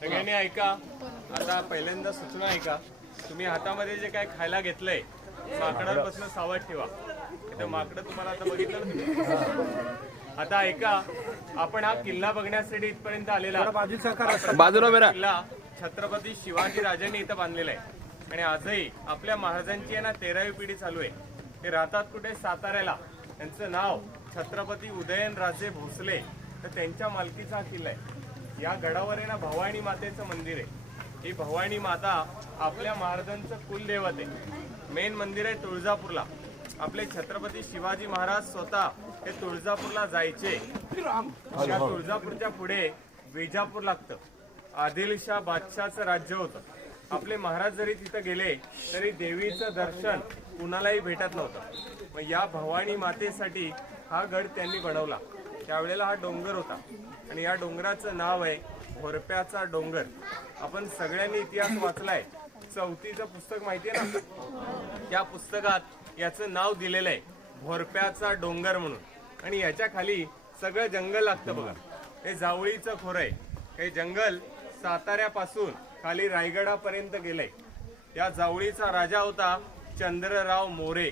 सगळ्यांनी ऐका. आता पहिल्यांदा सूचना ऐका. तुम्ही हातामध्ये जे काय खायला घेतलंय माकडांपासून सावध ठेवा. तर माकडं तुम्हाला आता बघितलं ना तुम्ही. आता ऐका, आपण हा किल्ला बघण्यासाठी इथपर्यंत आलेला. बाजूला बेरा. किल्ला छत्रपती शिवाजी राजांनी इथं बांधलेला आहे आणि आजही आपल्या महाराजांची आहे ना 13वी पिढी चालू आहे. ते राहतात कुठे? साताऱ्याला. त्यांचं नाव छत्रपती उदयनराजे भोसले. तर त्यांच्या मालकीचा हा किल्ला आहे. या गडावर आहे ना भवानी मातेचं मंदिर आहे. ही भवानी माता आपल्या महाराजांचं कुलदैवत आहे. मेन मंदिर आहे तुळजापूरला. आपले छत्रपती शिवाजी महाराज स्वतः हे तुळजापूरला जायचे. त्या तुळजापूरच्या पुढे विजापूर लागतं. आदिलशाह बादशाहचं राज्य होतं. आपले महाराज जरी तिथं गेले तरी देवीचं दर्शन कुणालाही भेटत नव्हतं. मग या भवानी मातेसाठी हा गड त्यांनी बनवला. त्यावेळेला हा डोंगर होता आणि या डोंगराचं नाव आहे भोरप्याचा डोंगर. आपण सगळ्यांनी इतिहास वाचलाय. 4थीचं पुस्तक माहिती आहे ना? त्या पुस्तकात याचं नाव दिलेलं आहे भोरप्याचा डोंगर म्हणून. आणि याच्या खाली सगळं जंगल लागतं बघा. हे जावळीचं खोरं आहे. हे जंगल साताऱ्यापासून खाली रायगडापर्यंत गेलंय. या जावळीचा राजा होता चंद्रराव मोरे.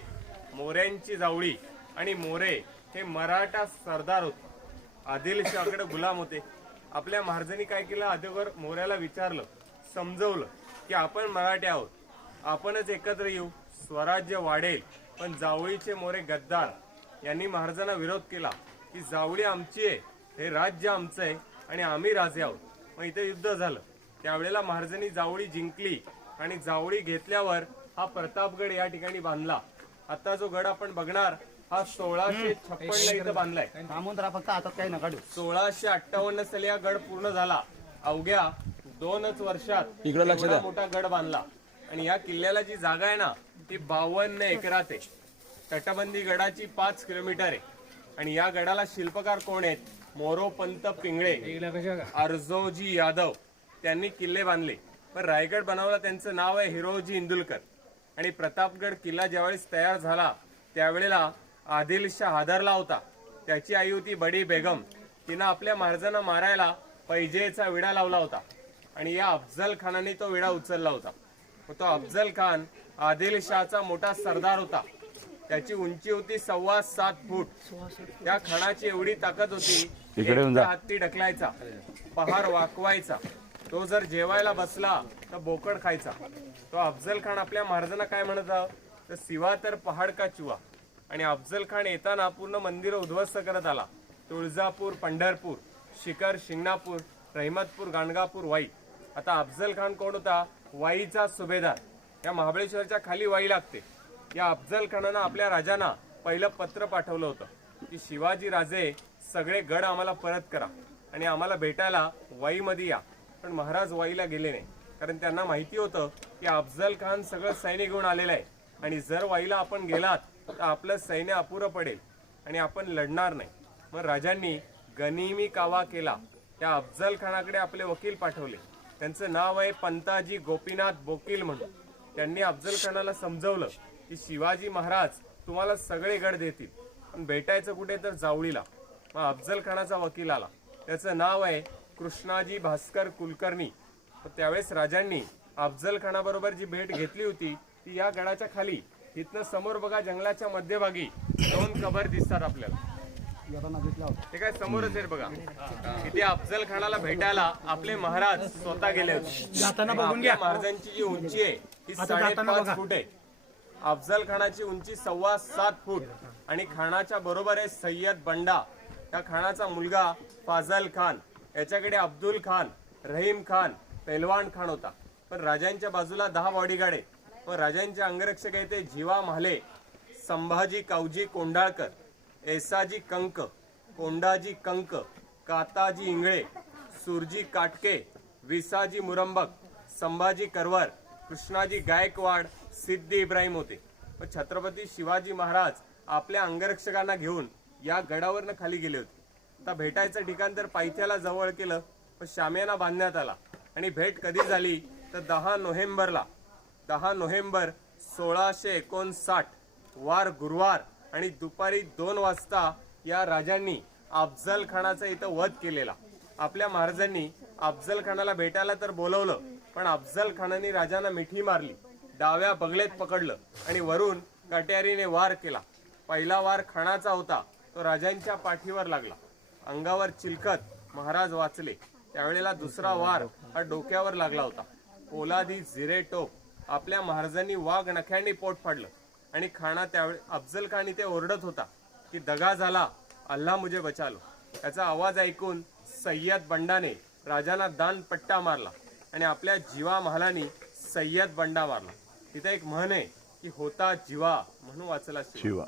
मोऱ्यांची जावळी. आणि मोरे हे मराठा सरदार होते. आदिलशाहकडे गुलाम होते. आपल्या महाराजांनी काय केलं? अगोदर मोऱ्याला विचारलं, समजवलं की आपण मराठी आहोत, आपणच एकत्र येऊ, स्वराज्य वाढेल. पण जावळीचे मोरे गद्दार यांनी महाराजांना विरोध केला की जावळी आमची आहे, हे राज्य आमचं आहे आणि आम्ही राजे आहोत. मग इथे युद्ध झालं. त्यावेळेला महाराजांनी जावळी जिंकली आणि जावळी घेतल्यावर हा प्रतापगड या ठिकाणी बांधला. आता जो गड आपण बघणार हा 1656 इथं बांधलाय. फक्त हातात काही नका 1658 साली हा गड पूर्ण झाला. अवघ्या 2च वर्षात इकडे लक्ष एवढा द्या. मोठा गड बांधला. आणि या किल्ल्याला जी जागा आहे ना ती 52 एकरात आहे. तटबंदी गडाची 5 किलोमीटर आहे. आणि या गडाला शिल्पकार कोण आहेत? मोरोपंत पिंगळे, अर्जोजी यादव त्यांनी किल्ले बांधले. पण रायगड बनवला त्यांचं नाव आहे हिरोजी इंदुलकर. आणि प्रतापगड किल्ला ज्यावेळेस तयार झाला त्यावेळेला आदिलशाह हादरला होता. त्याची आई होती बडी बेगम. तिनं आपल्या महाराजांना मारायला पैजेचा विडा लावला होता आणि या अफजल खानाने तो विडा उचलला होता. तो अफजल खान आदिलशाहचा मोठा सरदार होता. त्याची उंची होती 7.25 फूट. त्या खानाची एवढी ताकद होती हत्ती ढकलायचा, पहार वाकवायचा. तो जर जेवायला बसला तर बोकड खायचा. तो अफजल खान आपल्या महाराजांना काय म्हणत तर सिवा तर पहाड का चुवा. आणि अफजल खान येताना पूर्ण मंदिर उद्ध्वस्त करत आला. तुळजापूर, पंढरपूर, शिखर, शिंगणापूर, रहिमतपूर, गाणगापूर, वाई. आता अफजल खान कोण होता? वाईचा सुभेदार. या महाबळेश्वरच्या खाली वाई लागते. या अफजल खानानं आपल्या राजांना पहिलं पत्र पाठवलं होतं की शिवाजी राजे सगळे गड आम्हाला परत करा आणि आम्हाला भेटायला वाईमध्ये या. पण महाराज वाईला गेले नाही, कारण त्यांना माहिती होतं की अफजल खान सगळं सैन्य घेऊन आलेलं आहे आणि जर वाईला आपण गेलात तर आपलं सैन्य अपुरं पडेल आणि आपण लढणार नाही. मग राजांनी गनिमी कावा केला. त्या अफजल खानाकडे आपले वकील पाठवले. त्यांचं नाव आहे पंताजी गोपीनाथ बोकील म्हणून. त्यांनी अफजल खानाला समजवलं की शिवाजी महाराज तुम्हाला सगळे गड देतील, पण भेटायचं कुठे तर जावळीला. मग अफजल खानाचा वकील आला. त्याचं नाव आहे कृष्णाजी भास्कर कुलकर्णी. त्यावेळेस राजांनी अफजल खानाबरोबर जी भेट घेतली होती ती या गडाच्या खाली. इथनं समोर बघा जंगलाच्या मध्यभागी 2 कबर दिसतात आपल्याला. ते काय समोरच आहे बघा. इथे अफजल खानाला भेटायला आपले महाराज स्वतः गेले होते. आपल्या महाराजांची जी उंची आहे ती 5.5 फूट आहे. अफजल खानाची उंची 7.25 फूट. आणि खानाच्या बरोबर आहे सय्यद बंडा. त्या खानाचा मुलगा फाजल खान. याच्याकडे अब्दुल खान, रहीम खान, पेलवान खान होता. पण राजांच्या बाजूला 10 बॉडीगार्ड आहे. पण राजांचे अंगरक्षक आहे ते जीवा म्हाले, संभाजी कावजी कोंडाळकर, एसाजी कंक, कोंडाजी कंक, काताजी इंगळे, सुरजी काटके, विसाजी मुरंबक, संभाजी करवर, कृष्णाजी गायकवाड, सिद्धी इब्राहिम होते. पण छत्रपती शिवाजी महाराज आपल्या अंगरक्षकांना घेऊन या गडावरनं खाली गेले होते. आता भेटायचं ठिकाण तर पायथ्याला जवळ केलं, पण शामियाना बांधण्यात आला. आणि भेट कधी झाली तर 10 नोव्हेंबरला. 10 नोव्हेंबर 1659 वार गुरुवार. आणि दुपारी 2 वाजता या राजांनी अफजल खानाचा इथं वध केलेला. आपल्या महाराजांनी अफजल खानाला भेटायला तर बोलवलं, पण अफजल खानाने राजांना मिठी मारली, डाव्या बगलेत पकडलं आणि वरून कट्यारीने वार केला. पहिला वार खानाचा होता, तो राजांच्या पाठीवर लागला. अंगावर चिलखत महाराज वाचले. त्यावेळेला दुसरा वार हा डोक्यावर लागला होता. पोलादी जिरे टोप आपल्या महाराजांनी वाघ नख्यांनी पोट फाडलं आणि खाना त्यावेळी अफजल खान इथे ओरडत होता की दगा झाला, अल्लाह मुझे बचा लो. त्याचा आवाज ऐकून सय्यद बंडाने राजांना दानपट्टा मारला आणि आपल्या जीवा महालानी सय्यद बंडा मारला. तिथे एक म्हण आहे की होता जीवा म्हणून वाचला शिवा.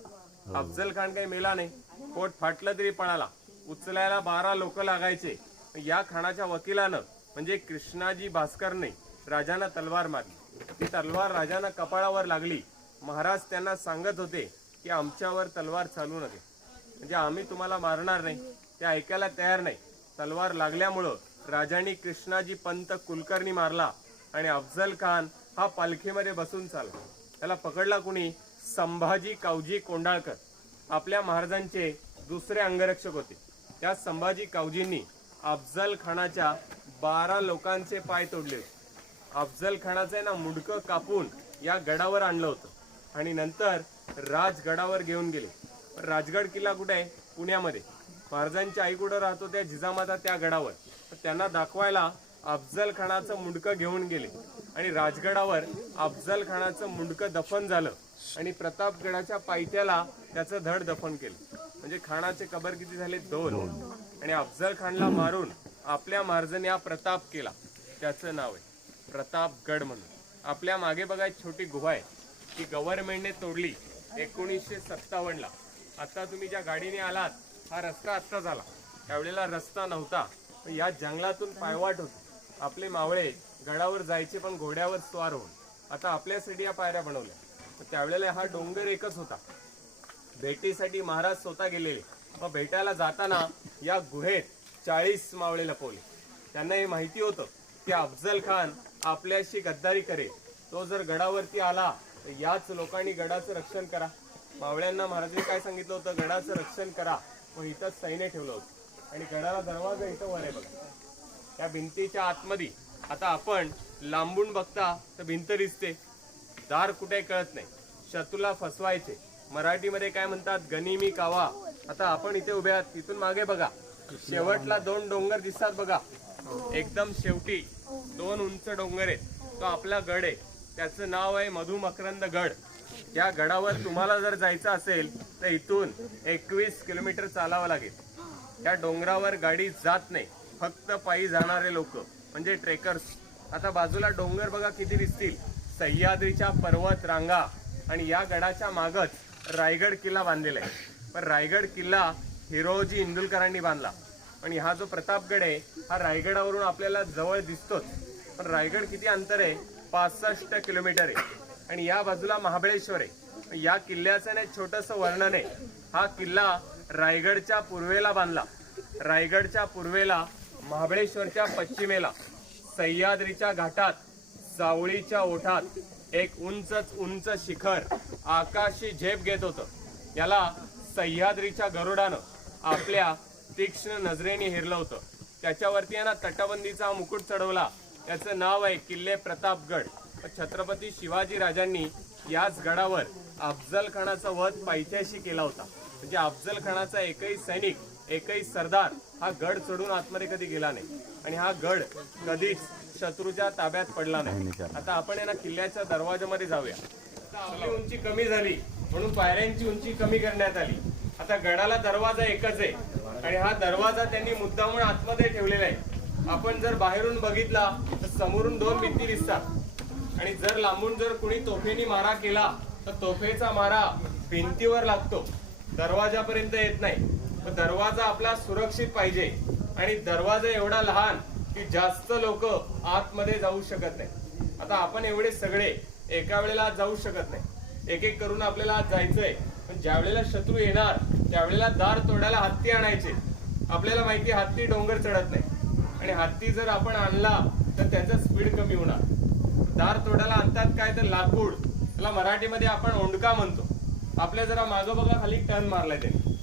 अफजल खान काही मेला नाही, पोट फाटलं तरी पळाला. उचलायला 12 लोक लागायचे. या खानाच्या वकिलानं म्हणजे कृष्णाजी भास्करने राजांना तलवार मारली. ती तलवार राजांना कपाळावर लागली. महाराज त्यांना सांगत होते की आमच्यावर तलवार चालू नये, म्हणजे आम्ही तुम्हाला मारणार नाही. ते ऐकायला तयार नाही. तलवार लागल्यामुळं राजांनी कृष्णाजी पंत कुलकर्णी मारला आणि अफजल खान हा पालखीमध्ये बसून चालला. त्याला पकडला कुणी? संभाजी कावजी कोंडाळकर, आपल्या महाराजांचे दुसरे अंगरक्षक होते. त्या संभाजी कावजींनी अफजल खानाच्या 12 लोकांचे पाय तोडले होते. अफजल खानाचे ना मुंडकं कापून या गडावर आणलं होतं आणि नंतर राजगडावर घेऊन गेले. राजगड किल्ला कुठे आहे? पुण्यामध्ये. महाराजांची आई कुठं राहतो? त्या जिजामाता त्या गडावर. त्यांना दाखवायला अफजल खानाचं मुंडकं घेऊन गेले आणि राजगडावर अफजल खानाचं मुंडकं दफन झालं आणि प्रतापगडाच्या पायथ्याला त्याचं धड दफन केलं. म्हणजे खानाचे कबर किती झाले? 2. आणि अफजल खानला मारून आपल्या महाराजांनी हा प्रताप केला. त्याचं नाव आहे प्रतापगड म्हणून. आपल्या मागे बघा एक छोटी गुहा आहे, ती गव्हर्नमेंटने तोडली 1957ला. आता तुम्ही ज्या गाडीने आलात हा रस्ता आत्ता झाला, त्यावेळेला रस्ता नव्हता. पण या जंगलातून पायवाट होती. आपले मावळे गडावर जायचे पण घोड्यावर स्वार होऊन. आता आपल्यासाठी या पायऱ्या बनवल्या. त्यावेळेला हा डोंगर एकच होता. भेटीसाठी महाराज स्वतः गेलेले. मग भेटायला जाताना या गुहेत 40 मावळे लपवले. त्यांना हे माहिती होतं की अफजल खान आपल्याशी गद्दारी करेल. तो जर गडावरती आला तर याच लोकांनी गडाचं रक्षण करा. मावळ्यांना महाराजांनी काय सांगितलं होतं? गडाचं रक्षण करा. मग इथं सैन्य ठेवलं होतं आणि गडाला दरवाजा इथं वर आहे बघा, त्या भिंतीच्या आतमध्ये. आता आपण लांबून बघता तर भिंत दिसते, दार कुठे कळत नाही. शत्रूला फसवायचे. मराठीमध्ये काय म्हणतात? गनिमी कावा. आता आपण इथे उभे आहात, तिथून मागे बघा, शेवटला 2 डोंगर दिसतात बघा. एकदम शेवटी 2 उंच डोंगर आहेत. तो आपला गड आहे. त्याचं नाव आहे मधुमकरंद गड. त्या गडावर तुम्हाला जर जायचं असेल तर इथून 21 किलोमीटर चालावं लागेल. त्या डोंगरावर गाडी जात नाही, फक्त पायी जाणारे लोक म्हणजे ट्रेकर्स. आता बाजूला डोंगर बघा किती दिसतील, सह्याद्रीच्या पर्वत रांगा. आणि या गडाच्या मागच रायगड किल्ला बांधलेला आहे. पण रायगड किल्ला हिरोजी इंदुलकरांनी बांधला. आणि हा जो प्रतापगड आहे हा रायगडावरून आपल्याला जवळ दिसतोच, पण रायगड किती अंतर आहे? 65 किलोमीटर आहे. आणि या बाजूला महाबळेश्वर आहे. या किल्ल्याचं ना छोटंसं वर्णन आहे. हा किल्ला रायगडच्या पूर्वेला बांधला. रायगडच्या पूर्वेला, महाबळेश्वरच्या पश्चिमेला, सह्याद्रीच्या घाटात, जावळीच्या ओठात एक उंचच उंच शिखर आकाशी झेप घेत होतं. याला सह्याद्रीच्या गरुडानं आपल्या तीक्ष्ण नजरेने हेरलं होतं. त्याच्यावरती ना तटबंदीचा मुकुट चढवला. त्याचं नाव आहे किल्ले प्रतापगड. छत्रपती शिवाजी राजांनी याच गडावर अफजल खानाचा वध पायथ्याशी केला होता. म्हणजे अफजल खानाचा एकही सैनिक, एकही सरदार हा गड चढून आतमध्ये कधी गेला नाही आणि हा गड कधीच शत्रूच्या ताब्यात पडला नाही. आता आपण ना किल्ल्याच्या दरवाजामध्ये जाऊया. आपली उंची कमी झाली म्हणून पायऱ्यांची उंची कमी करण्यात आली. आता गडाला दरवाजा एकच आहे आणि हा दरवाजा त्यांनी मुद्दामून आतमध्ये ठेवलेला आहे. आपण जर बाहेरून बघितला तर समोरून 2 भिंती दिसतात आणि जर लांबून जर कुणी तोफेनी मारा केला तर तोफेचा मारा भिंतीवर लागतो, दरवाजापर्यंत येत नाही. तर दरवाजा आपला सुरक्षित पाहिजे आणि दरवाजा एवढा लहान की जास्त लोक आतमध्ये जाऊ शकत नाही. आता आपण एवढे सगळे एका वेळेला जाऊ शकत नाही, एक एक करून आपल्याला आज जायचंय. पण ज्या वेळेला शत्रू येणार त्यावेळेला दार तोडायला हत्ती आणायचे. आपल्याला माहिती हत्ती डोंगर चढत नाही आणि हत्ती जर आपण आणला तर त्याचा स्पीड कमी होणार. दार तोडायला आणतात काय तर लाकूड, त्याला मराठीमध्ये आपण ओंडका म्हणतो. आपल्या जरा मागं बघा, खाली टर्न मारलाय त्यांनी.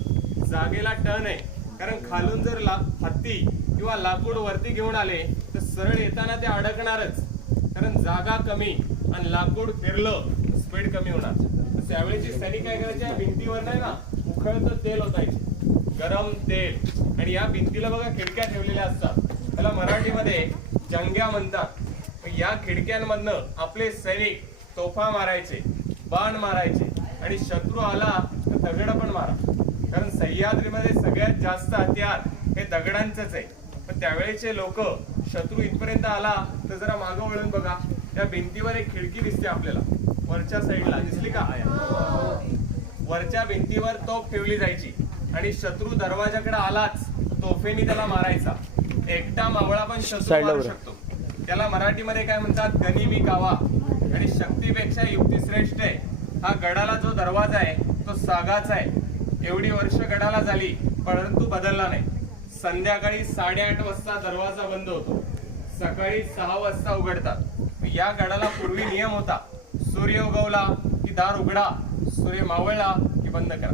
जागेला टर्न आहे कारण खालून जर हत्ती किंवा लाकूड वरती घेऊन आले तर सरळ येताना ते अडकणारच, कारण जागा कमी आणि लाकूड फिरलं स्पीड कमी होणार. तर त्यावेळेची सैनिक काय करायचे, भिंतीवर नाही ना उखळतं तेल ओतायचे, गरम तेल. आणि या भिंतीला बघा खिडक्या ठेवलेल्या असतात, त्याला मराठीमध्ये जंग्या म्हणतात. या खिडक्यांमधनं आपले सैनिक तोफा मारायचे, बाण मारायचे आणि शत्रू आला तर दगड पण मारा, कारण सह्याद्रीमध्ये सगळ्यात जास्त हत्यार हे दगडांचंच आहे. पण त्यावेळेचे लोक शत्रू इथपर्यंत आला तर जरा मागं वळून बघा, त्या भिंतीवर एक खिडकी दिसते आपल्याला वरच्या साईडला, दिसली का? वरच्या भिंतीवर तोफ ठेवली जायची आणि शत्रू दरवाजाकडे आलाच तोफेनी त्याला मारायचा. एकटा मावळा पण शत्रू मारू शकतो. त्याला मराठीमध्ये काय म्हणतात, गनिमी कावा. आणि शक्तीपेक्षा युक्ती श्रेष्ठ आहे. हा गडाला जो दरवाजा आहे तो सागाचा आहे. एवढी वर्ष गडाला झाली परंतु बदलला नाही. संध्याकाळी 8:30 वाजता दरवाजा बंद होतो, सकाळी 6 वाजता उघडतात. या गडाला पूर्वी नियम होता, सूर्य उगवला की दार उघडा, सूर्य मावळला की बंद करा.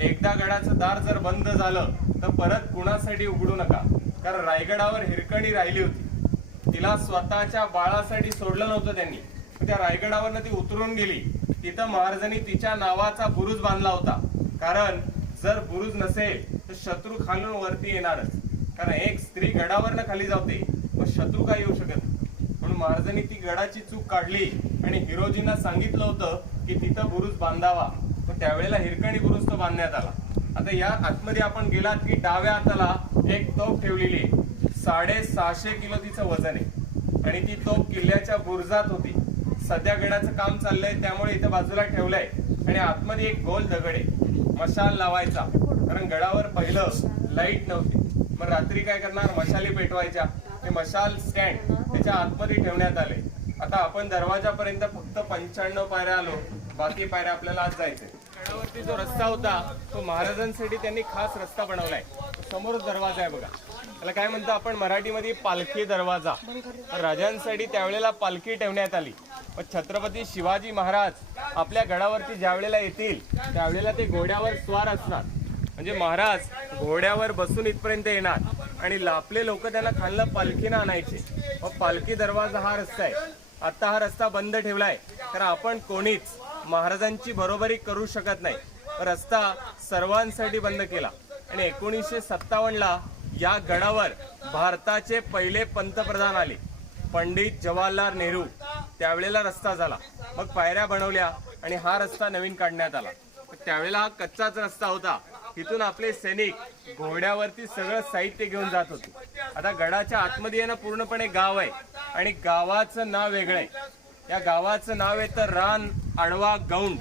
एकदा गडाचं दार जर बंद झालं तर परत कुणासाठी उघडू नका, कारण रायगडावर हिरकणी राहिली होती. तिला स्वतःच्या बाळासाठी सोडलं नव्हतं त्यांनी. त्या रायगडावरनं ती उतरून गेली. तिथं महाराजांनी तिच्या नावाचा बुरुज बांधला होता, कारण जर बुरुज नसेल तर शत्रू खालून वरती येणारच. कारण एक स्त्री गडावरनं खाली जाते मग शत्रू काय येऊ शकत. म्हणून महाराजांनी ती गडाची चूक काढली आणि हिरोजींना सांगितलं होतं की तिथं बुरुज बांधावा. पण त्यावेळेला हिरकणी बुरुज तो बांधण्यात आला. आता या आतमध्ये आपण गेलात की डाव्या हाताला एक तोफ ठेवलेली आहे, 650 किलो तिचं वजन आहे आणि ती तोफ किल्ल्याच्या बुरुजात होती. सध्या गडाचं काम चाललंय त्यामुळे इथं बाजूला ठेवलंय. आणि आतमध्ये एक गोल दगड आहे, मशाल लावायचा, कारण गडावर पहिलं लाईट नव्हती. मग रात्री काय करणार, मशाली पेटवायच्या. ते मशाल स्टँड त्याच्या आतमध्ये ठेवण्यात आले. आता आपण दरवाजापर्यंत फक्त 95 पायऱ्या आलो, बाकी पायऱ्या आपल्याला आज जायचंय. गडावरती जो रस्ता होता तो महाराजांसाठी त्यांनी खास रस्ता बनवलाय. समोर दरवाजा आहे बघा, त्याला काय म्हणतो आपण मराठीमध्ये पालखी दरवाजा. राजांसाठी त्यावेळेला पालखी ठेवण्यात आली. छत्रपती शिवाजी महाराज आपल्या गडावरती ज्या वेळेला येतील त्यावेळेला ते घोड्यावर स्वार असणार, म्हणजे महाराज घोड्यावर बसून इथपर्यंत येणार आणि आपले लोक त्यांना खाल्लं पालखीनं आणायचे. मग पालखी दरवाजा हा रस्ता आहे. आता हा रस्ता बंद ठेवलाय तर आपण कोणीच महाराजांची बरोबरी करू शकत नाही. रस्ता सर्वांसाठी बंद केला आणि 1957ला या गडावर भारताचे पहिले पंतप्रधान आले, पंडित जवाहरलाल नेहरू. त्यावेळेला रस्ता झाला, मग पायऱ्या बनवल्या आणि हा रस्ता नवीन काढण्यात आला. त्यावेळेला हा कच्चाच रस्ता होता. इथून आपले सैनिक घोड्यावरती सगळं साहित्य घेऊन जात होते. आता गडाच्या आतमध्ये आहे ना पूर्णपणे गाव आहे आणि गावाचं नाव वेगळं आहे. या गावाचं नाव आहे तर रान आडवा गौंड.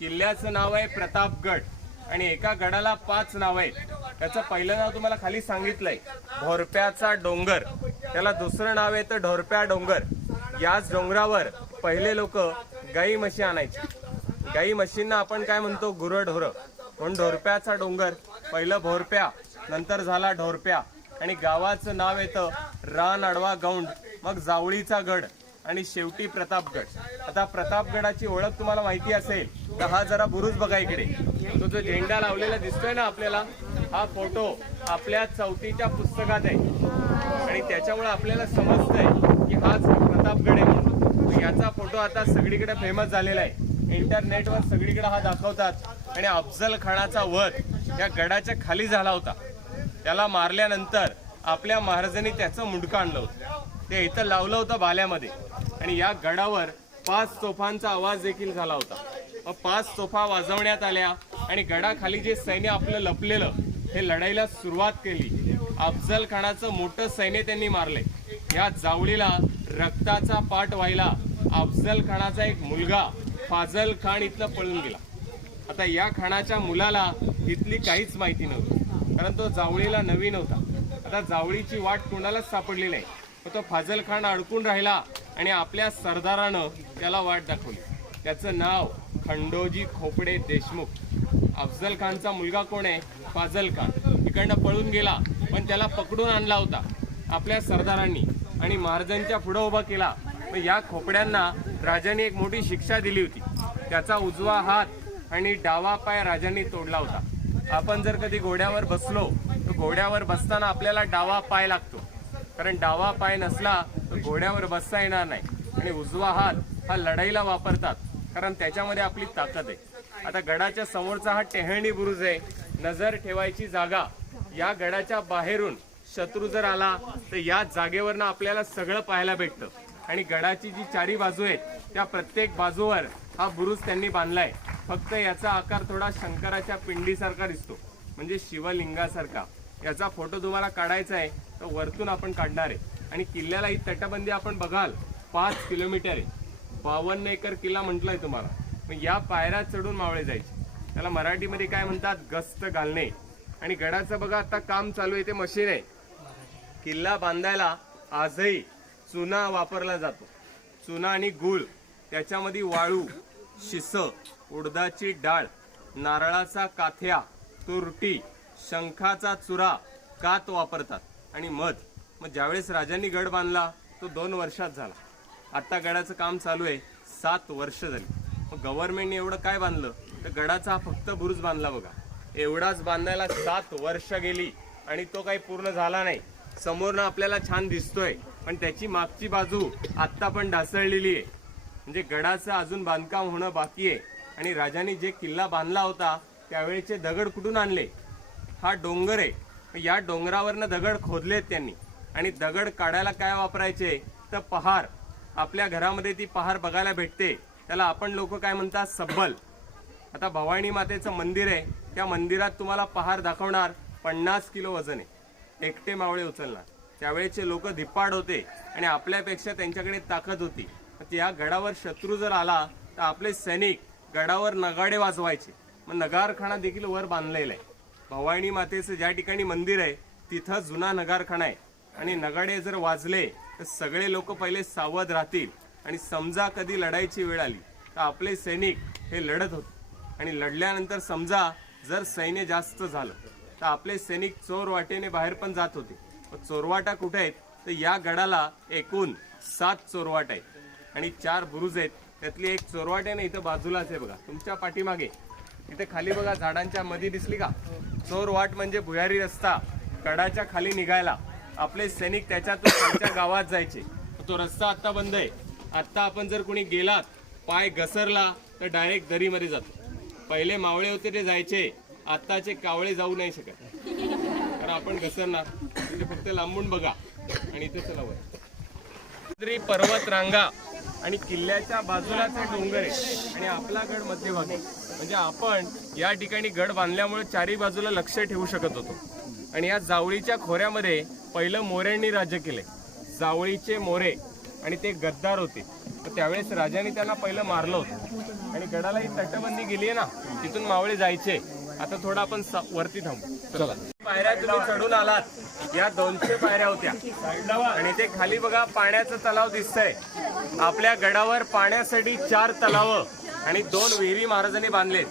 किल्ल्याचं नाव आहे प्रतापगड आणि एका गडाला 5 नाव आहेत. त्याचं पहिलं नाव तुम्हाला खाली सांगितलंय, ढोरप्याचा डोंगर. त्याला दुसरं नाव आहे तर ढोरप्या डोंगर. याच डोंगरावर पहिले लोक गाई म्हशी आणायचे. गाई म्हशींना आपण काय म्हणतो, गुरढोरं. म्हणून ढोरप्याचा डोंगर, पहिलं भोरप्या, नंतर झाला ढोरप्या आणि गावाचं नाव येतं रान आडवा गौंड, मग जावळीचा गड आणि शेवटी प्रतापगड. आता प्रतापगडाची ओळख तुम्हाला माहिती असेल तर हा जरा बुरुज बघा इकडे. तो जो झेंडा लावलेला दिसतोय ना आपल्याला, हा फोटो आपल्या 4थीच्या पुस्तकात आहे आणि त्याच्यामुळे आपल्याला समजतंय की हाच प्रतापगड आहे म्हणून. याचा फोटो आता सगळीकडे फेमस झालेला आहे. इंटरनेटवर सगळीकडे हा दाखवतात आणि अफजल खानाचा वध या गडाच्या खाली झाला होता. त्याला मारल्यानंतर आपल्या महाराजांनी त्याचं मुंडकं आणलं होतं, ते इथं लावलं होतं बाल्यामध्ये. आणि या गडावर 5 तोफांचा आवाज देखील झाला होता. मग 5 तोफा वाजवण्यात आल्या आणि गडाखाली जे सैन्य आपलं लपलेलं हे लढाईला सुरुवात केली. अफजल खानाचं मोठं सैन्य त्यांनी मारले. या जावळीला रक्ताचा पाठ व्हायला अफजल खानाचा एक मुलगा फाजल खान इथलं पळून गेला. आता या खानाच्या मुलाला इथली काहीच माहिती नव्हती, कारण तो जावळीला नवीन होता. आता जावळीची वाट कोणालाच सापडली नाही. तो फाजल खान अडकून राहिला आणि आपल्या सरदारानं त्याला वाट दाखवली. त्याचं नाव खंडोजी खोपडे देशमुख. अफजल खानचा मुलगा कोण आहे, फाजल खान. इकडनं पळून गेला पण त्याला पकडून आणला होता आपल्या सरदारांनी आणि महाराजांच्या पुढे उभा केला. या खोपड्यांना राजांनी एक मोठी शिक्षा दिली होती. त्याचा उजवा हात आणि डावा पाय राजांनी तोडला होता. आपण जर कधी घोड्यावर बसलो तर घोड्यावर बसताना आपल्याला डावा पाय लागतो, कारण डावा पाय नसला तर घोड्यावर बसता येणार नाही. आणि उजवा हात हा लढाईला वापरतात, कारण त्याच्यामध्ये आपली ताकद आहे. आता गडाच्या समोरचा हा टेहळणी बुरुज आहे. नजर ठेवायची जागा, या गडाच्या बाहेरून शत्रू जर आला तर या जागेवरनं आपल्याला सगळं पाहायला भेटतं. आणि गडाची जी चारी बाजू आहेत त्या प्रत्येक बाजूवर हा बुरुज त्यांनी बांधलाय. फक्त याचा आकार थोडा शंकराच्या पिंडीसारखा दिसतो, म्हणजे शिवलिंगासारखा. याचा फोटो तुम्हाला काढायचा आहे तर वरतून आपण काढणार आहे. आणि किल्ल्याला ही तटबंदी आपण बघाल 5 किलोमीटर आहे. 52 एकर किल्ला म्हटलाय तुम्हाला. मग या पायऱ्या चढून मावळे जायचे, त्याला मराठीमध्ये काय म्हणतात, गस्त घालणे. आणि गडाचं बघा आता काम चालू आहे, ते मशीन आहे. किल्ला बांधायला आजही चुना वापरला जातो. चुना आणि गूळ, त्याच्यामध्ये वाळू, शिस, उडदाची डाळ, नारळाचा काथ्या, तुरटी, शंखाचा चुरा, कात वापरतात आणि मध. मग ज्यावेळेस राजांनी गड बांधला तो 2 वर्षात झाला. आता गडाचं काम चालू आहे 7 वर्ष झाली. मग गव्हर्नमेंटने एवढं काय बांधलं तर गडाचा फक्त बुरुज बांधला बघा. एवढाच बांधायला 7 वर्ष गेली आणि तो काही पूर्ण झाला नाही. समोरनं आपल्याला छान दिसतोय, पण त्याची मागची बाजू आत्ता पण ढासळलेली आहे. म्हणजे गडाचं अजून बांधकाम होणं बाकी आहे. आणि राजांनी जे किल्ला बांधला होता त्यावेळेचे दगड कुठून आणले, हा डोंगर आहे. या डोंगरावरनं दगड खोदलेत त्यांनी. आणि दगड काढायला काय वापरायचे तर पहार. आपल्या घरामध्ये ती पहार बघायला भेटते, त्याला आपण लोक काय म्हणतात, सब्बल. आता भवानी मातेचं मंदिर आहे, त्या मंदिरात तुम्हाला पहार दाखवणार 50 किलो वजन आहे, एकटे मावळे उचलणार. त्यावेळेचे लोक धिप्पाड होते आणि आपल्यापेक्षा त्यांच्याकडे ताकद होती. या गडावर शत्रू जर आला तर आपले सैनिक गडावर नगाडे वाजवायचे. मग नगारखाना देखील वर बांधलेला आहे. भवानी मातेचं ज्या ठिकाणी मंदिर आहे तिथं जुना नगारखाना आहे. आणि नगाडे जर वाजले तर सगळे लोक पहिले सावध राहतील. आणि समजा कधी लढाईची वेळ आली तर आपले सैनिक हे लढत होते. आणि लढल्यानंतर समजा जर सैन्य जास्त झालं तर आपले सैनिक चोर वाटेने बाहेर पण जात होते. चोरवाटा कुठे आहेत तर या गडाला एकूण 7 चोरवाट आहेत आणि 4 बुरुज आहेत. त्यातली एक चोरवाट आहे ना, इथं बाजूलाच आहे बघा, तुमच्या पाठीमागे. इथे खाली बघा, झाडांच्या मध्ये दिसली का, चोरवाट म्हणजे भुयारी रस्ता. गडाच्या खाली निघायला आपले सैनिक त्याच्यातून त्यांच्या गावात जायचे. तो रस्ता आता बंद आहे. आता आपण जर कोणी गेलात, पाय घसरला तर डायरेक्ट दरीमध्ये जातो. पहिले मावळे होते ते जायचे, आताचे कावळे जाऊ नाही शकत, तर आपण घसरणार. तिथे फक्त लांबून बघा आणि इथे चला वर. पर्वत रांगा आणि किल्ल्याच्या बाजूलाच डोंगर आहे आणि आपला गड मध्यभागी. म्हणजे आपण या ठिकाणी गड बांधल्यामुळे चारी बाजूला लक्ष ठेवू शकत होतो. आणि या जावळीच्या खोऱ्यामध्ये पहिलं मोऱ्यांनी राज्य केले. जावळीचे मोरे आणि ते गद्दार होते, तर त्यावेळेस राजाने त्यांना पहिलं मारलं होतं. आणि गडाला ही तटबंदी गेली आहे ना, तिथून मावळे जायचे. आता थोडं आपण वरती थांबू. चला, पायऱ्या तुम्ही चढून आलात, या 200 पायऱ्या होत्या. आणि ते खाली बघा, पाण्याचं तलाव दिसतंय. आपल्या गडावर पाण्यासाठी 4 तलाव आणि 2 विहिरी महाराजांनी बांधलेत.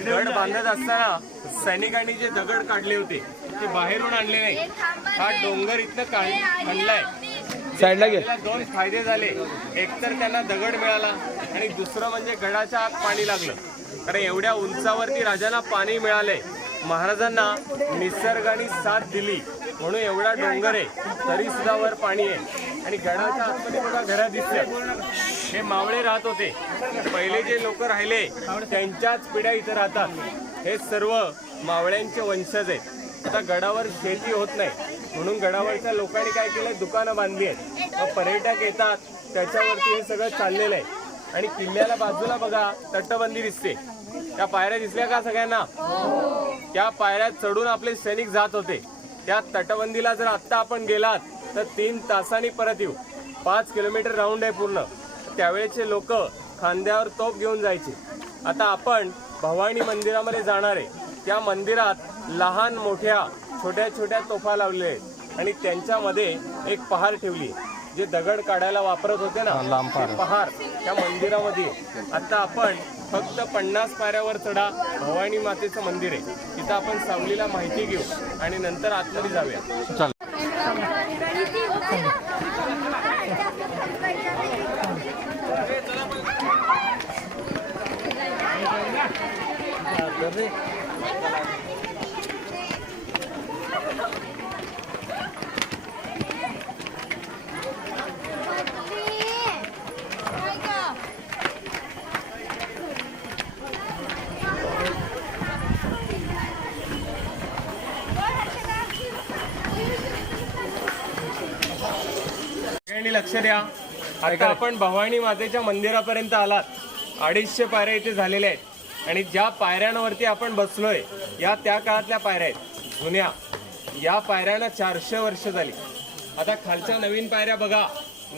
गड बांधत असताना सैनिकांनी जे दगड काढले होते ते बाहेरून आणले नाही. हा डोंगर इथनं आणलाय. साईडला घे. 2 फायदे झाले. एकतर त्यांना दगड मिळाला आणि दुसरं म्हणजे गडाच्या आत पाणी लागलं. कारण एवढ्या उंचावरती राजांना पाणी मिळालंय. महाराजांना निसर्गाने साथ दिली म्हणून एवढा डोंगर आहे तरी सुद्धा वर पाणी आहे. आणि गडाच्या आतमध्ये बघा घरं दिसल्या, हे मावळे राहत होते. पहिले जे लोक राहिले त्यांच्याच पिढ्या इथं राहतात. हे सर्व मावळ्यांचे वंशज आहेत. आता गडावर शेती होत नाही म्हणून गडावरच्या लोकांनी काय केलं, दुकानं बांधली आहेत. पर्यटक येतात, त्याच्यावरती हे सगळं चाललेलं आहे. आणि किल्ल्याला बाजूला बघा तटबंदी दिसते. त्या पायऱ्या दिसल्या का सगळ्यांना? त्या पायऱ्या चढून आपले सैनिक जात होते. त्या तटबंदीला जर आत्ता आपण गेलात तर 3 तासांनी परत येऊ. 5 किलोमीटर राऊंड आहे पूर्ण. त्यावेळेचे लोक खांद्यावर तोफ घेऊन जायचे. आता आपण भवानी मंदिरामध्ये जाणार आहे. त्या मंदिरात लहान मोठ्या छोट्या छोट्या तोफा लावलेल्या आहेत आणि त्यांच्यामध्ये एक पहार ठेवली आहे. जे दगड काढायला वापरत होते ना, पहार त्या मंदिरामध्ये. आता आपण फक्त 50 पायऱ्यावर चढा, भवानी मातेचं मंदिर आहे. तिथं आपण सावलीला माहिती घेऊ आणि नंतर आतमध्ये जाऊया. लक्ष द्या. आता आपण भवानी मातेच्या मंदिरापर्यंत आलात. 250 पायऱ्या इथे झालेल्या आहेत आणि ज्या पायऱ्यांवरती आपण बसलोय या त्या काळातल्या पायऱ्या आहेत जुन्या. या पायऱ्यांना 400 वर्ष झाली. आता खालच्या नवीन पायऱ्या बघा,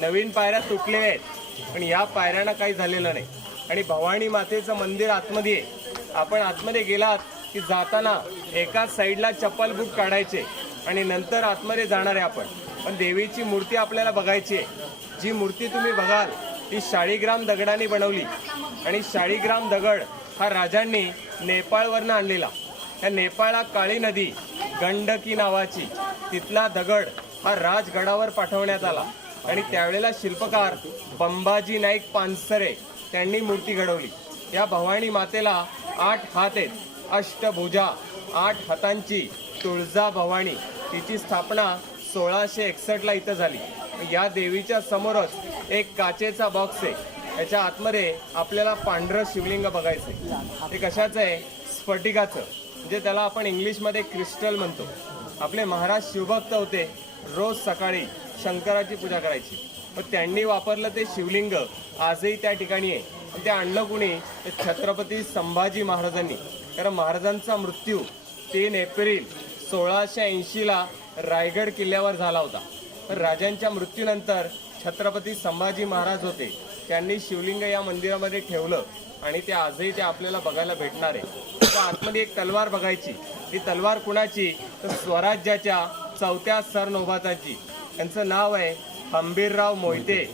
नवीन पायऱ्या तुटलेल्या आहेत पण या पायऱ्यांना काही झालेलं नाही. आणि भवानी मातेचं मंदिर आतमध्ये आहे. आपण आतमध्ये गेलात की जाताना एका साईडला चप्पल बूट काढायचे आणि नंतर आतमध्ये जाणार आहे आपण. पण देवीची मूर्ती आपल्याला बघायची आहे. जी मूर्ती तुम्ही बघाल ती शाळीग्राम दगडाने बनवली आणि शाळीग्राम दगड हा राजांनी नेपाळवरनं आणलेला. त्या नेपाळला काळी नदी गंडकी नावाची तिथला दगड हा राजगडावर पाठवण्यात आला आणि त्यावेळेला शिल्पकार बंबाजी नाईक पानसरे त्यांनी मूर्ती घडवली. या भवानी मातेला 8 हात आहेत, अष्टभुजा, 8 हातांची तुळजा भवानी. तिची स्थापना 1661ला इथं झाली. या देवीच्या समोरच एक काचेचा बॉक्स आहे. याच्या आतमध्ये आपल्याला पांढरं शिवलिंग बघायचंय. ते कशाचं आहे? स्फटिकाचं, म्हणजे त्याला आपण इंग्लिशमध्ये क्रिस्टल म्हणतो. आपले महाराज शिवभक्त होते, रोज सकाळी शंकराची पूजा करायची. पण त्यांनी वापरलं ते शिवलिंग आजही त्या ठिकाणी आहे. ते आणलं कुणी? छत्रपती संभाजी महाराजांनी. कारण महाराजांचा मृत्यू 3 एप्रिल 1680ला रायगड किल्ल्यावर झाला होता. पण राजांच्या मृत्यूनंतर छत्रपती संभाजी महाराज होते, त्यांनी शिवलिंग या मंदिरामध्ये ठेवलं आणि ते आजही ते आपल्याला बघायला भेटणार आहे. तर आतमध्ये एक तलवार बघायची. ही तलवार कुणाची? तर स्वराज्याच्या 4थ्या सरनोबताची. त्यांचं नाव आहे हंबीरराव मोहिते.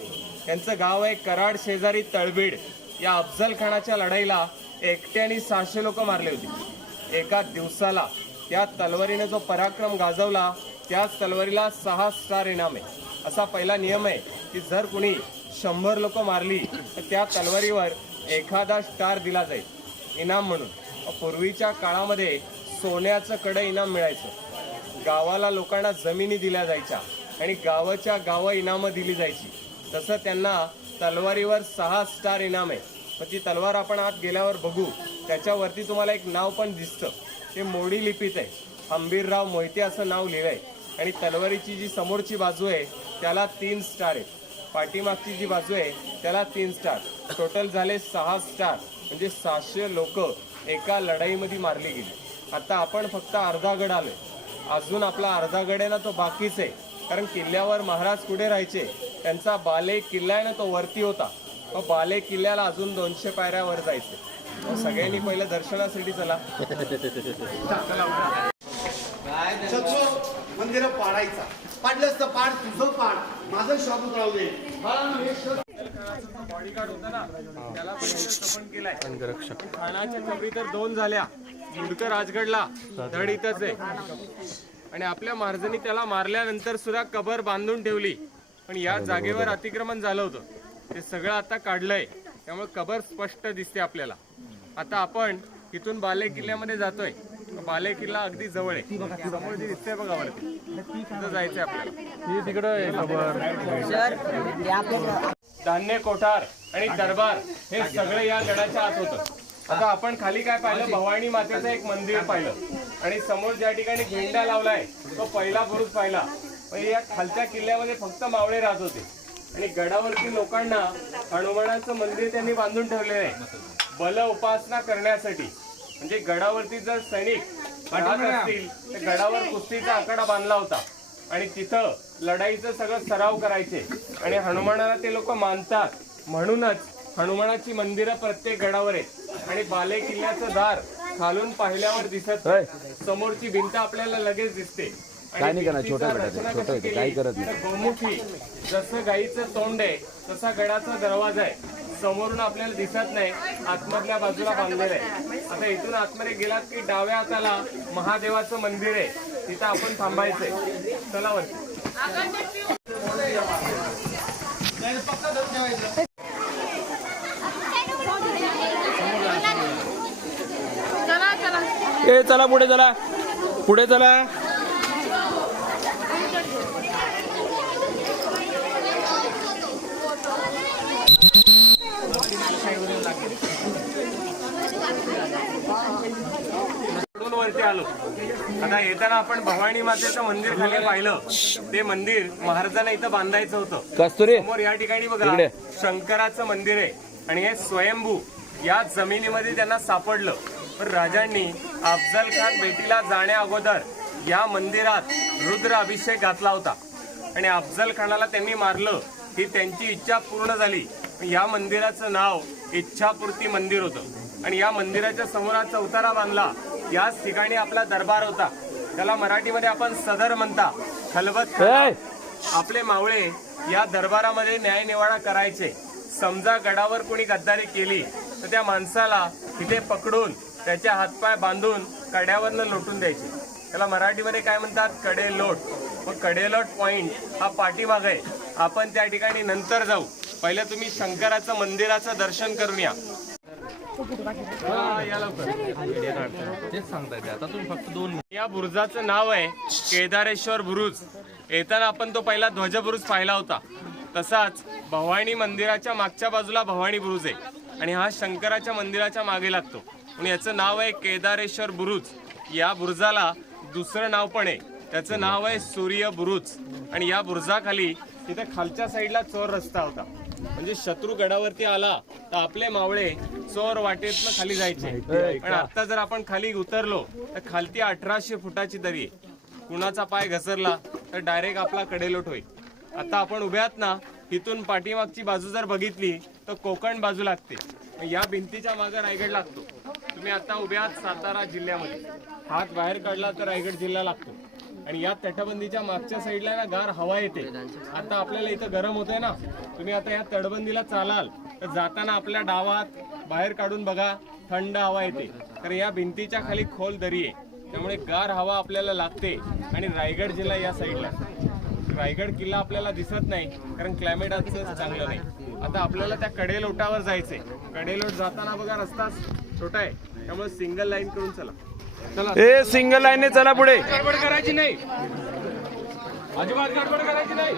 त्यांचं गाव आहे कराड शेजारी तळबीड. या अफजल खानाच्या लढाईला एकट्याने 600 लोक मारले होते एका दिवसाला. त्या तलवारीने जो पराक्रम गाजवला त्याच तलवारीला 6 स्टार इनाम आहे. असा पहिला नियम आहे की जर कुणी 100 लोक मारली तर त्या तलवारीवर एखादा स्टार दिला जाईल इनाम म्हणून. पूर्वीच्या काळामध्ये सोन्याचं कडं इनाम मिळायचं. गावाला लोकांना जमिनी दिल्या जायच्या आणि गावाच्या गाव इनामं दिली जायची. तसं त्यांना तलवारीवर 6 स्टार इनाम आहे. पण ती तलवार आपण आत गेल्यावर बघू, त्याच्यावरती तुम्हाला एक नाव पण दिसतं. ते मोडी लिपीत आहे, हंबीरराव मोहिते असं नाव लिहिलंय. आणि तलवारीची जी समोरची बाजू आहे त्याला 3 स्टार आहे, पाठीमागची जी बाजू आहे त्याला 3 स्टार. टोटल झाले 6 स्टार, म्हणजे 600 लोक एका लढाईमध्ये मारली गेली. आता आपण फक्त अर्धा गड आलोय, अजून आपला अर्धा गड आहे ना तो बाकीच आहे. कारण किल्ल्यावर महाराज कुठे राहायचे? त्यांचा बाले किल्ला आहे ना तो वरती होता. मग बाले किल्ल्याला अजून 200 पायऱ्यावर जायचे. सगळ्यांनी पहिलं दर्शनासाठी चला. मंदिर पाडायचा, पाडलंच तर पाड, तुझं पाड, माझं शॉप राहू दे. बॉडीगार्ड होता ना त्याला पण स्थापन केलाय. खानाच्या कबरी तर 2 झाल्या. मुंडकर राजगडला धड इथंच आहे आणि आपल्या महाराजांनी त्याला मारल्यानंतर सुद्धा कबर बांधून ठेवली. पण या जागेवर अतिक्रमण झालं होतं, ते सगळं आता काढलंय. त्यामुळे कबर स्पष्ट दिसते आपल्याला. आता आपण इथून बाले किल्ल्यामध्ये जातोय. बाले किल्ला अगदी जवळ आहे. समोर जे दिसतंय बघा वरती, तिथं जायचंय आपल्याला. तिकडे धान्य कोठार आणि दरबार हे सगळे या गडाच्या आत होतं. आता आपण खाली काय पाहिलं? भवानी मातेचं एक मंदिर पाहिलं आणि समोर ज्या ठिकाणी झेंडा लावलाय तो पहिला बुरुज पाहिला. या खालच्या किल्ल्यामध्ये फक्त मावळे राहत होते आणि गडावरती लोकांना हनुमानाचं मंदिर त्यांनी बांधून ठेवलेलं आहे बल उपासना करण्यासाठी. म्हणजे गडावरती जर सैनिक राहत असतील तर गडावर कुस्तीचा आखाडा बांधला होता आणि तिथं लढाईचं सगळं सराव करायचे आणि हनुमानाला ते लोक मानतात. म्हणूनच हनुमानाची मंदिरं प्रत्येक गडावर आहेत. आणि बाले किल्ल्याचं दार खालून पाहिल्यावर दिसत, समोरची भिंत आपल्याला लगेच दिसते. गोमुखी जसं गाईचं तोंड आहे तसा गडाचा दरवाजा आहे. समोरून आपल्याला दिसत नाही, आतमधल्या बाजूला बांधलेलं आहे. आता इथून आतमध्ये गेलात की डाव्या हाताला महादेवाचं मंदिर आहे, तिथं आपण थांबायचंय. चला वरती. ए चला पुढे चला, पुढे चला. गडावरती आलो. आता येताना आपण भवानी मातेचं मंदिर खाली पाहिलं. ते मंदिर महाराजांना इथं बांधायचं होतं. कस्तुरी समोर या ठिकाणी बघा शंकराचं मंदिर आहे आणि हे स्वयंभू या जमिनीमध्ये त्यांना सापडलं. पण राजांनी अफजल खान भेटीला जाण्या अगोदर या मंदिरात रुद्र अभिषेक घातला होता आणि अफजल खानाला त्यांनी मारलं. ही त्यांची इच्छा पूर्ण झाली. या मंदिराचं नाव इच्छापूर्ती मंदिर होतं आणि या मंदिराच्या समोर चौतारा बांधला. याच ठिकाणी आपला दरबार होता. त्याला मराठीमध्ये आपण सदर म्हणता. खलबत आपले मावळे या दरबारामध्ये न्यायनिवाडा करायचे. समजा गडावर कोणी गद्दारी केली तर त्या माणसाला तिथे पकडून त्याचे हातपाय बांधून कड्यावरनं लोटून द्यायचे. त्याला मराठीमध्ये काय म्हणतात? कडेलोट. मग कडेलोट पॉइंट हा पाठीमाग आहे. आपण त्या ठिकाणी नंतर जाऊ. पहिले तुम्ही शंकराचं मंदिराचं दर्शन करून या. या बुरुजाचं नाव आहे केदारेश्वर बुरुज. येताना आपण तो पहिला ध्वजबुरुज पाहिला होता. तसाच भवानी मंदिराच्या मागच्या बाजूला भवानी बुरुज आहे आणि हा शंकराच्या मंदिराच्या मागे लागतो आणि याचं नाव आहे केदारेश्वर बुरुज. या बुरुजाला दुसरं नाव पण आहे. त्याचं नाव आहे सूर्य बुरुज आणि या बुरुजाखाली तिथे खालच्या साईडला चोर रस्ता होता. म्हणजे शत्रू गडावरती आला तर आपले मावळे चोर वाटेतनं खाली जायचे. पण आता जर आपण खाली उतरलो तर खालती 1800 फुटाची दरी आहे. कुणाचा पाय घसरला तर डायरेक्ट आपला कडेलोट होईल. आता आपण उभ्यात ना, इथून पाठीमागची बाजू जर बघितली तर कोकण बाजू लागते. या भिंतीच्या मागे रायगड लागतो. तुम्ही आता उभ्यात सातारा जिल्ह्यामध्ये. हात बाहेर काढला तर रायगड जिल्हा लागतो आणि या तटबंदीच्या मागच्या साईडला ना गार हवा येते. आता आपल्याला इथं गरम होतंय ना. तुम्ही आता या तटबंदीला चालाल तर जाताना आपल्या डावात बाहेर काढून बघा, थंड हवा येते. तर या भिंतीच्या खाली खोल दरी आहे त्यामुळे गार हवा आपल्याला लागते. आणि रायगड जिल्हा या साईडला. रायगड किल्ला आपल्याला दिसत नाही कारण क्लायमेट आजचं चांगलं नाही. आता आपल्याला त्या कडेलोटावर जायचंय. कडेलोट जाताना बघा रस्ता छोटा आहे त्यामुळे सिंगल लाईन करून चला. ए सिंगल लाईनने चला पुढे. गडबड करायची नाही, अजिबात गडबड करायची नाही.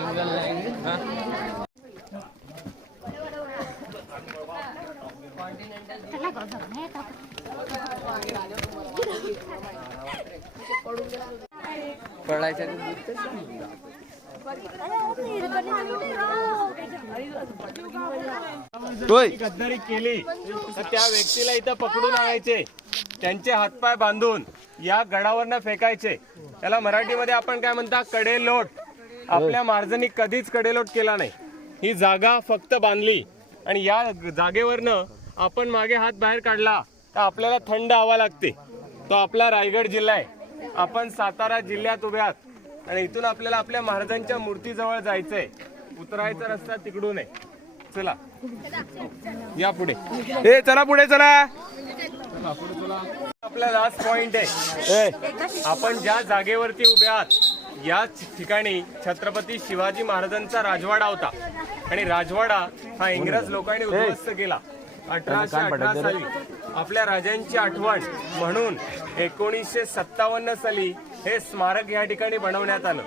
गद्दारी केली तर त्या व्यक्तीला इथं पकडून आणायचे. त्यांचे हातपाय बांधून या गडावरनं फेकायचे. त्याला मराठीमध्ये आपण काय म्हणता? कडेलोट. आपल्या महाराजांनी कधीच कडेलोट केला नाही. ही जागा फक्त बांधली आणि या जागेवरनं आपण मागे हात बाहेर काढला तर आपल्याला थंड हवा लागते. तो आपला रायगड जिल्हा आहे. आपण सातारा जिल्ह्यात उभ्यात आणि इथून आपल्याला आपल्या महाराजांच्या मूर्तीजवळ जायचंय. उतरायचा रस्ता तिकडून आहे. चला या पुढे. ए चला पुढे चला. आपला लास्ट पॉइंट आहे. आपण ज्या जागेवरती उभे आहात या ठिकाणी छत्रपती शिवाजी महाराजांचा राजवाडा होता आणि राजवाडा हा इंग्रज लोकांनी उद्ध्वस्त केला 1818 साली. आपल्या राजांची आठवण म्हणून 1957 साली हे स्मारक या ठिकाणी बनवण्यात आलं.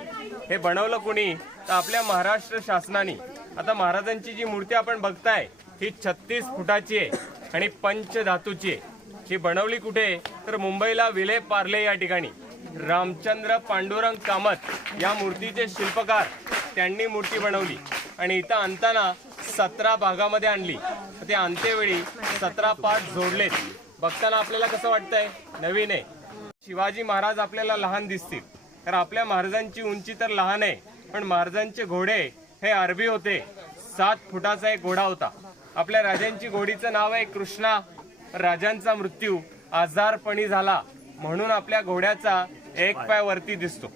हे बनवलं कोणी? तर आपल्या महाराष्ट्र शासनाने. आता महाराजांची जी मूर्ती आपण बघताय ही 36 फुटाची आहे आणि पंचधातूची आहे. ही बनवली कुठे? तर मुंबईला विले पार्ले या ठिकाणी. रामचंद्र पांडुरंग कामत या मूर्तीचे शिल्पकार. त्यांनी मूर्ती बनवली आणि इथं आणताना 17 भागामध्ये आणली. ते आणतेवेळी 17 पार्ट जोडलेत. बघताना आपल्याला कसं वाटतंय? नवीन आहे. शिवाजी महाराज आपल्याला लहान दिसतील तर आपल्या महाराजांची उंची तर लहान आहे पण महाराजांचे घोडे हे अरबी होते. 7 फुटाचा एक घोडा होता. आपल्या राजांची घोडीचं नाव आहे कृष्णा. राजांचा मृत्यू आजारपणी झाला म्हणून आपल्या घोड्याचा एक पाय वरती दिसतो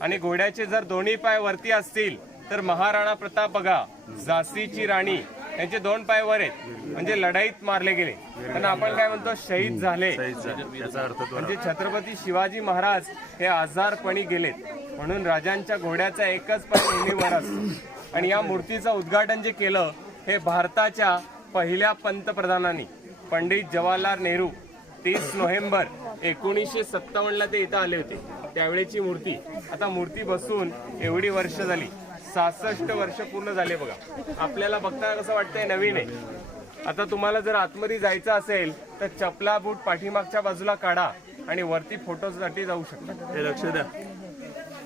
आणि घोड्याचे जर दोन्ही पाय वरती असतील तर महाराणा प्रताप बघा, झाशीची राणी यांचे 2 पाय वर आहेत म्हणजे लढाईत मारले गेले. त्यांना आपण काय म्हणतो? शहीद झाले. म्हणजे छत्रपती शिवाजी महाराज हे आजारपणी गेलेत म्हणून राजांच्या घोड्याचा एकच पाय नेहमी वर असतो. आणि या मूर्तीचं उद्घाटन जे केलं हे भारताच्या पहिल्या पंतप्रधानांनी पंडित जवाहरलाल नेहरू 30 नोव्हेंबर 1957 ते इथं आले होते. त्यावेळेची मूर्ती. आता मूर्ती बसून एवढी वर्ष झाली. 66 वर्ष पूर्ण झाले बघा. आपल्याला बघताना कसं वाटतंय? नवीन आहे. आता तुम्हाला जर आतमध्ये जायचं असेल तर चपला बूट पाठीमागच्या बाजूला काढा आणि वरती फोटोसाठी जाऊ शकता. हे लक्ष द्या.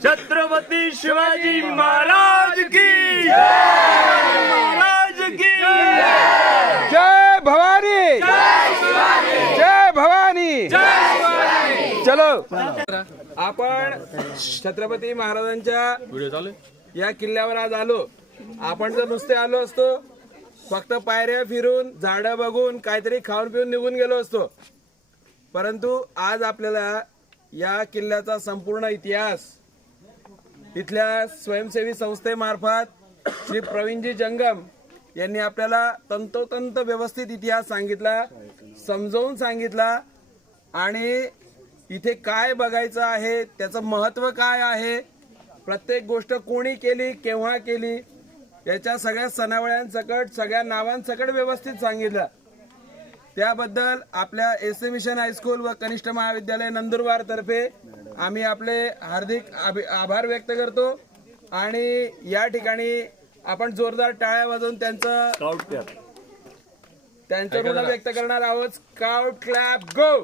छत्रपती शिवाजी महाराज की महाराज की जय भवानी जय भवानी. चलो आपण छत्रपती महाराजांच्या या किल्ल्यावर आज आलो. आपण जर नुसते आलो असतो फक्त पायऱ्या फिरून झाडं बघून काहीतरी खाऊन पिऊन निघून गेलो असतो, परंतु आज आपल्याला या किल्ल्याचा संपूर्ण इतिहास इथल्या स्वयंसेवी संस्थेमार्फत श्री प्रवीणजी जंगम यांनी आपल्याला तंतोतंत व्यवस्थित इतिहास सांगितला, समजावून सांगितला आणि इथे काय बघायचं आहे, त्याचं महत्त्व काय आहे, प्रत्येक गोष्ट कोणी केली, केव्हा केली, याच्या सगळ्या सणावळ्यांसकट सगळ्या नावांसकट व्यवस्थित सांगितलं. त्याबद्दल आपल्या एस ए मिशन हायस्कूल व कनिष्ठ महाविद्यालय नंदुरबार तर्फे आम्ही आपले हार्दिक आभार व्यक्त करतो आणि या ठिकाणी आपण जोरदार टाळ्या वाजवून त्यांचं ऋण व्यक्त करणार आहोत. स्काउट क्लॅप गो.